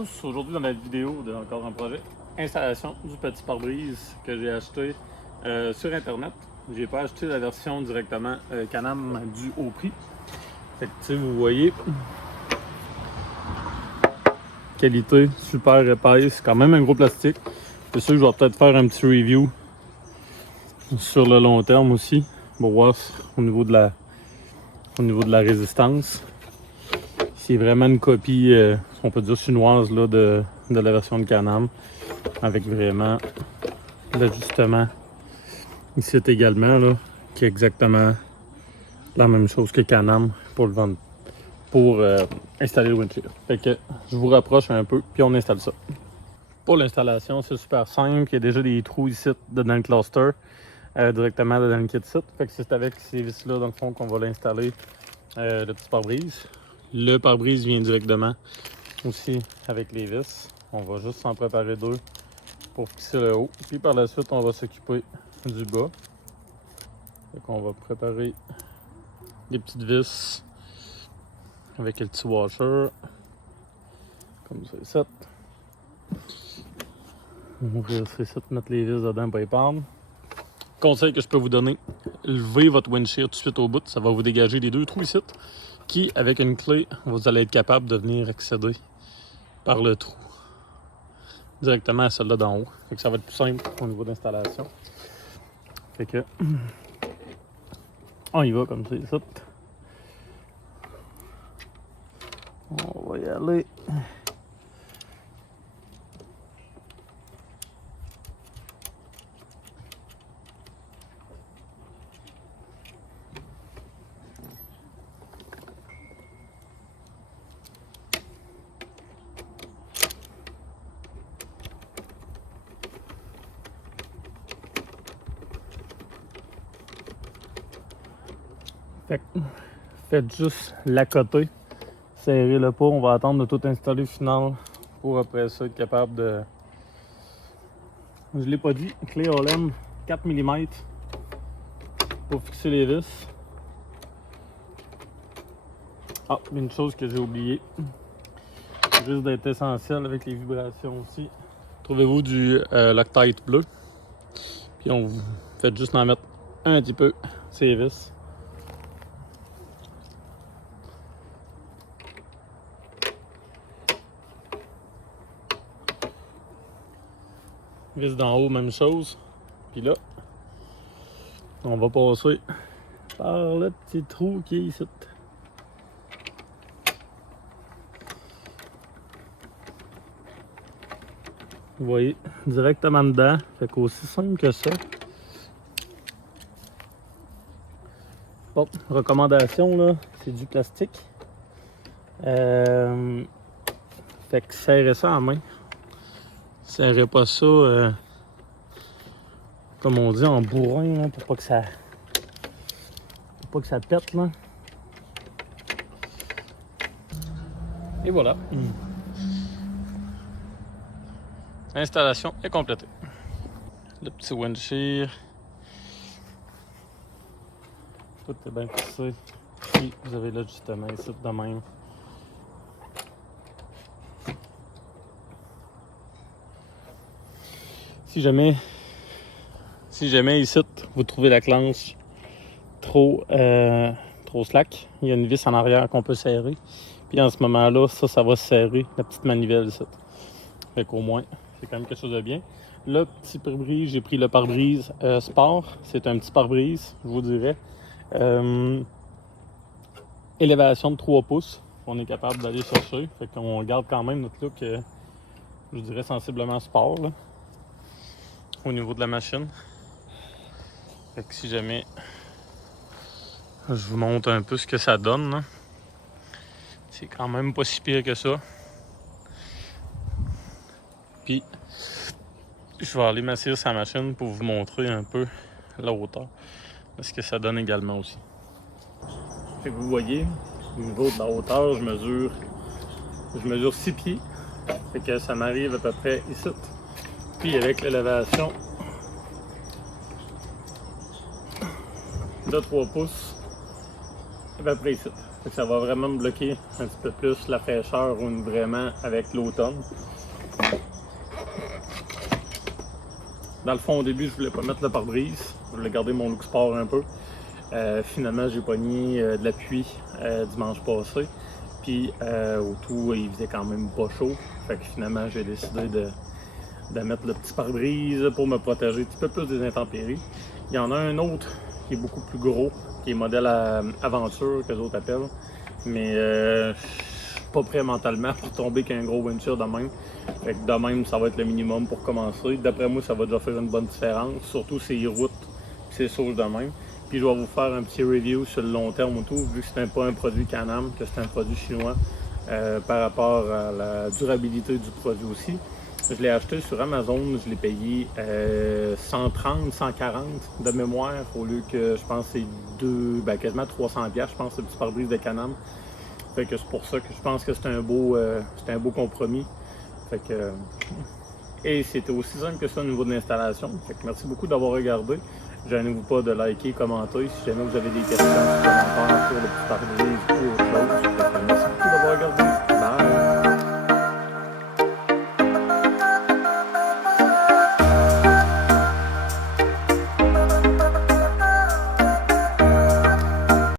tous, aujourd'hui dans la vidéo de encore un projet, installation du petit pare-brise que j'ai acheté sur internet. J'ai pas acheté la version directement Can-Am due au prix. Fait que vous voyez, qualité super épaisse, quand même un gros plastique. C'est sûr que je vais peut-être faire un petit review sur le long terme aussi pour voir au niveau de la résistance. C'est vraiment une copie, on peut dire chinoise là, de la version de Can-Am, avec vraiment l'ajustement ici également, là, qui est exactement la même chose que Can-Am pour installer le windshield. Fait que je vous rapproche un peu, puis on installe ça. Pour l'installation, c'est super simple. Il y a déjà des trous ici dans le cluster, directement dans le kit site. Fait que c'est avec ces vis-là, dans le fond, qu'on va l'installer, le petit pare-brise. Le pare-brise vient directement aussi avec les vis. On va juste s'en préparer deux pour fixer le haut. Puis par la suite, on va s'occuper du bas. Fait qu'on va préparer des petites vis avec le petit washer. Comme ça, ici. On va ouvrir ça ici, mettre les vis dedans pour les pendre. Conseil que je peux vous donner, levez votre windshield tout de suite au bout. Ça va vous dégager les deux trous ici, qui, avec une clé, vous allez être capable de venir accéder par le trou directement à celle-là d'en haut. Fait que ça va être plus simple au niveau d'installation. Fait que on y va comme ça ici. On va y aller. Fait que faites juste la côté, serrez-le pas, on va attendre de tout installer final pour après ça être capable de... Je l'ai pas dit, clé Allen 4 mm pour fixer les vis. Ah, une chose que j'ai oublié, juste d'être essentiel avec les vibrations aussi. Trouvez-vous du Loctite bleu, puis on fait juste en mettre un petit peu ces vis. Vis d'en haut, même chose. Puis là, on va passer par le petit trou qui est ici. Vous voyez, directement dedans. Fait qu'aussi simple que ça. Bon, recommandation là, c'est du plastique. Fait que serrez ça en main. Serrez pas ça, comme on dit, en bourrin, là, pour pas que ça pète là. Et voilà. L'installation est complétée. Le petit windshield. Tout est bien fixé. Et vous avez l'ajustement ici de même. Si jamais ici vous trouvez la clenche trop slack, il y a une vis en arrière qu'on peut serrer. Puis en ce moment-là, ça va serrer la petite manivelle ici. Fait qu'au moins, c'est quand même quelque chose de bien. Le petit pare-brise, j'ai pris le pare-brise Sport. C'est un petit pare-brise, je vous dirais. Élévation de 3 pouces. On est capable d'aller chercher. Fait qu'on garde quand même notre look, je dirais sensiblement sport, là, au niveau de la machine. Fait que si jamais je vous montre un peu ce que ça donne, là. C'est quand même pas si pire que ça. Puis je vais aller m'asseoir sur la machine pour vous montrer un peu la hauteur, ce que ça donne également aussi. Fait que vous voyez, au niveau de la hauteur, je mesure 6 pieds. Fait que ça m'arrive à peu près ici. Puis avec l'élévation de 3 pouces, Vaporicide. Ça va vraiment me bloquer un petit peu plus la fraîcheur vraiment avec l'automne. Dans le fond, au début, je voulais pas mettre le pare-brise. Je voulais garder mon look sport un peu. Finalement, j'ai pogné de la pluie dimanche passé. Puis au tout, il faisait quand même pas chaud. Fait que finalement, j'ai décidé de mettre le petit pare-brise pour me protéger un petit peu plus des intempéries. Il y en a un autre qui est beaucoup plus gros, qui est modèle aventure, que les autres appellent. Mais je suis pas prêt mentalement pour tomber qu'un gros windshield de même. Fait que de même, ça va être le minimum pour commencer. D'après moi, ça va déjà faire une bonne différence, surtout ces routes, ces sauces de même. Puis je vais vous faire un petit review sur le long terme ou tout, vu que c'est pas un produit Can-Am, que c'est un produit chinois, par rapport à la durabilité du produit aussi. Je l'ai acheté sur Amazon, je l'ai payé 130, 140 de mémoire, au lieu que je pense que c'est quasiment 300$, je pense, ce petit pare-brise de Can-Am. Fait que c'est pour ça que je pense que c'est un beau compromis. Fait que, et c'était aussi simple que ça au niveau de l'installation. Fait que merci beaucoup d'avoir regardé. Gênez-vous pas de liker, commenter. Si jamais vous avez des questions, commentaires sur le petit pare-brise